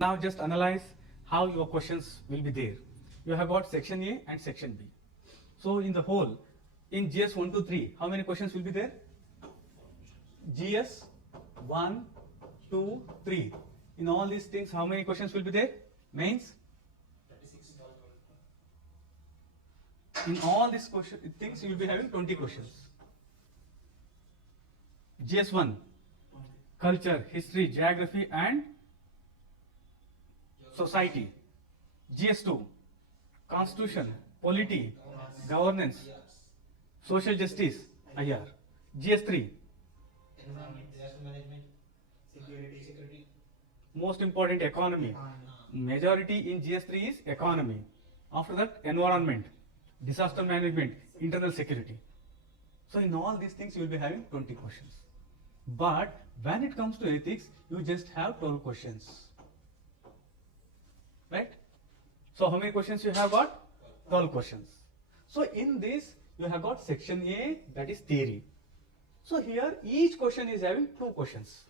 Now just analyze how your questions will be there. You have got section A and section B. So in the whole, in GS 1 to 3, how many questions will be there? GS 1, 2, 3. In all these things, how many questions will be there? Mains? In all these things, you will be having 20 questions. GS1, culture, history, geography and society. GS2, constitution, polity, governance, social justice, IR. GS3, disaster management, security. Most important, economy. Majority in GS3 is economy. After that, environment, disaster management, internal security. So in all these things, you will be having 20 questions. But when it comes to ethics, you just have 12 questions. Right? So how many questions you have got? 12 questions. So in this, you have got section A, that is theory. So here, each question is having 2 questions.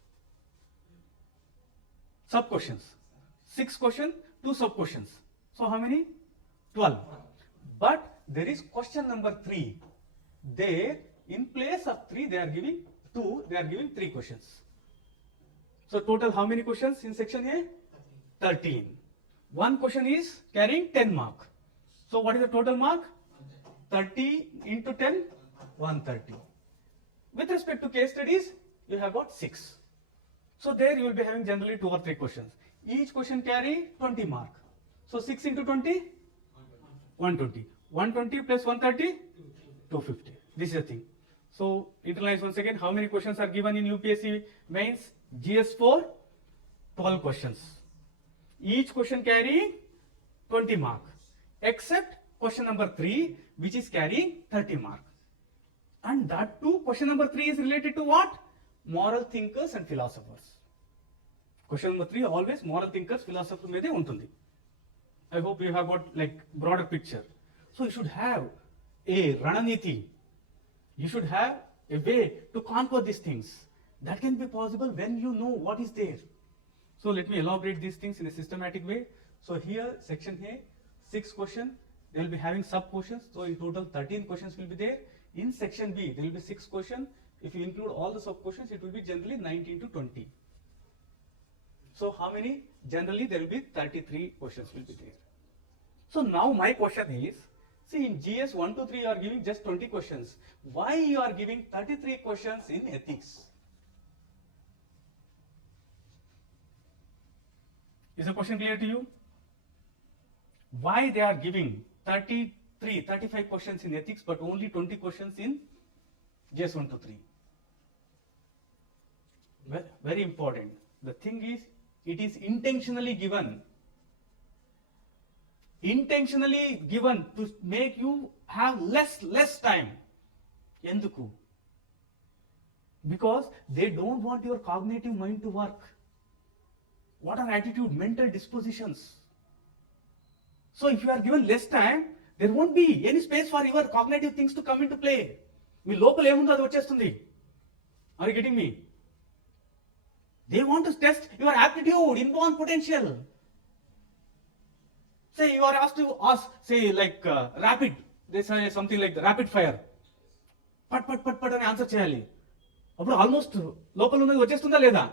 Sub questions. 6 questions, 2 sub questions. So how many? 12. But there is question number 3. There, in place of 3, they are giving 2, they are giving 3 questions. So total how many questions in section A? 13. One question is carrying 10 mark. So what is the total mark? 30 into 10, 130. With respect to case studies, you have got 6. So there you will be having generally 2 or 3 questions. Each question carry 20 mark. So 6 into 20, 120. 120 plus 130, 250. This is the thing. So internalize once again, how many questions are given in UPSC Mains? GS4, 12 questions. Each question carrying 20 mark, except question number 3, which is carrying 30 mark. And that too, question number 3 is related to what? Moral thinkers and philosophers. Question number 3 always moral thinkers, philosophers mede untundi. I hope you have got like broader picture. So you should have a rananiti. You should have a way to conquer these things. That can be possible when you know what is there. So let me elaborate these things in a systematic way. So here, section A, 6 questions. They will be having sub questions. So in total, 13 questions will be there. In section B, there will be 6 questions. If you include all the sub questions, it will be generally 19 to 20. So how many? Generally, there will be 33 questions will be there. So now my question is, see in GS 1 to 3, you are giving just 20 questions. Why you are giving 33 questions in ethics? Is the question clear to you? Why they are giving 33, 35 questions in ethics, but only 20 questions in GS 1 to 3? Very important. The thing is, it is intentionally given. Intentionally given to make you have less time. Enduku? Because they don't want your cognitive mind to work. What are attitude, mental dispositions? So if you are given less time, there won't be any space for your cognitive things to come into play. మీ లోపల ఏముందో అది వచ్చేస్తుంది. Are you getting me? They want to test your aptitude, inborn potential. Say you are asked to ask, say like rapid, they say something like the rapid fire. పట్ అని answer చేయాలి. అప్పుడు almost లోపల ఉన్నది వచ్చేస్తుందా లేదా?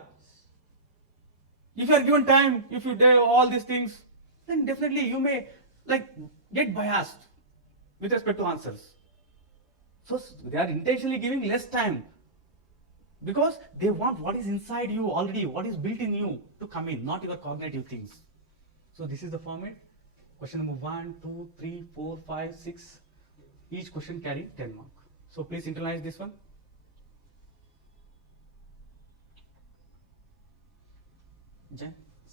If you are given time, if you do all these things, then definitely you may like get biased with respect to answers. So they are intentionally giving less time because they want what is inside you already, what is built in you to come in, not your cognitive things. So this is the format. Question number 1, 2, 3, 4, 5, 6. Each question carrying 10 mark. So please internalize this one.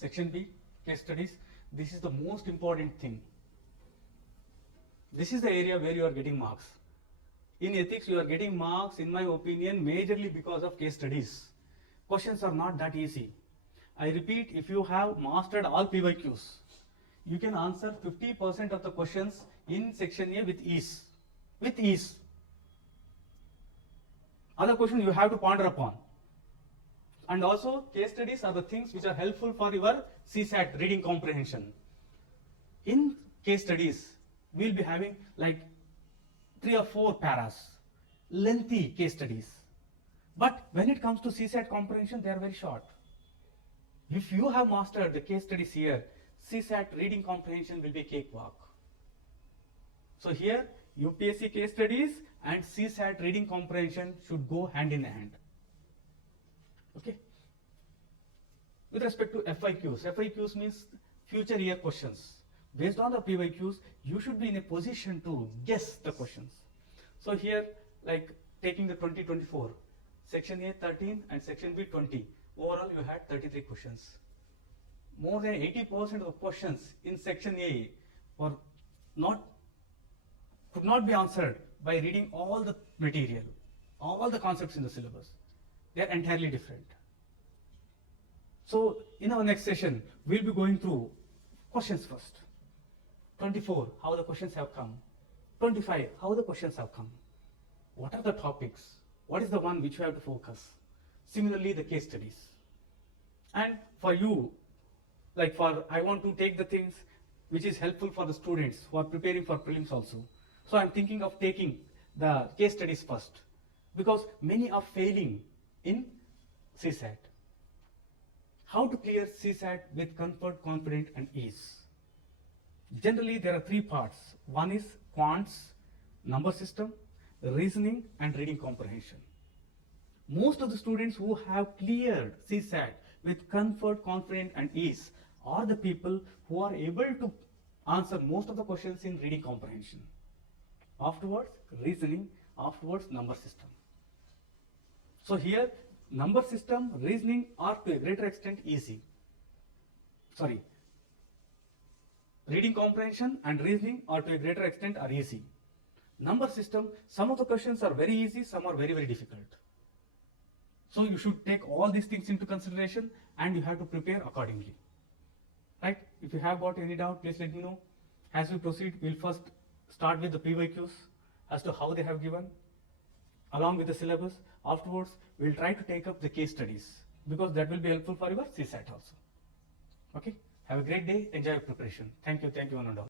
Section B, case studies. This is the most important thing. This is the area where you are getting marks. In ethics, you are getting marks, in my opinion, majorly because of case studies. Questions are not that easy. I repeat, if you have mastered all PYQs, you can answer 50% of the questions in section A with ease. With ease. Other questions you have to ponder upon. And also, case studies are the things which are helpful for your CSAT reading comprehension. In case studies, we'll be having like 3 or 4 paras, lengthy case studies. But when it comes to CSAT comprehension, they are very short. If you have mastered the case studies here, CSAT reading comprehension will be a cakewalk. So here, UPSC case studies and CSAT reading comprehension should go hand in hand. Okay. With respect to FIQs means future year questions. Based on the PYQs, you should be in a position to guess the questions. So here, like taking the 2024, section A 13 and section B 20, overall you had 33 questions. More than 80% of the questions in section A could not be answered by reading all the material, all the concepts in the syllabus. They are entirely different. So in our next session, we'll be going through questions first. 24, how the questions have come. 25, how the questions have come. What are the topics? What is the one which you have to focus? Similarly, the case studies. And for you, like I want to take the things which is helpful for the students who are preparing for prelims also. So I'm thinking of taking the case studies first, because many are failing in CSAT. How to clear CSAT with comfort, confidence and ease. Generally, there are 3 parts. One is quants, number system, reasoning and reading comprehension. Most of the students who have cleared CSAT with comfort, confidence and ease are the people who are able to answer most of the questions in reading comprehension. Afterwards, reasoning, afterwards, number system. So here, number system, reasoning are to a greater extent easy. Sorry. Reading comprehension and reasoning are to a greater extent are easy. Number system, some of the questions are very easy, some are very, very difficult. So you should take all these things into consideration and you have to prepare accordingly. Right? If you have got any doubt, please let me know. As we proceed, we'll first start with the PYQs as to how they have given, along with the syllabus. Afterwards, we'll try to take up the case studies because that will be helpful for your CSAT also. Okay? Have a great day. Enjoy your preparation. Thank you one and all.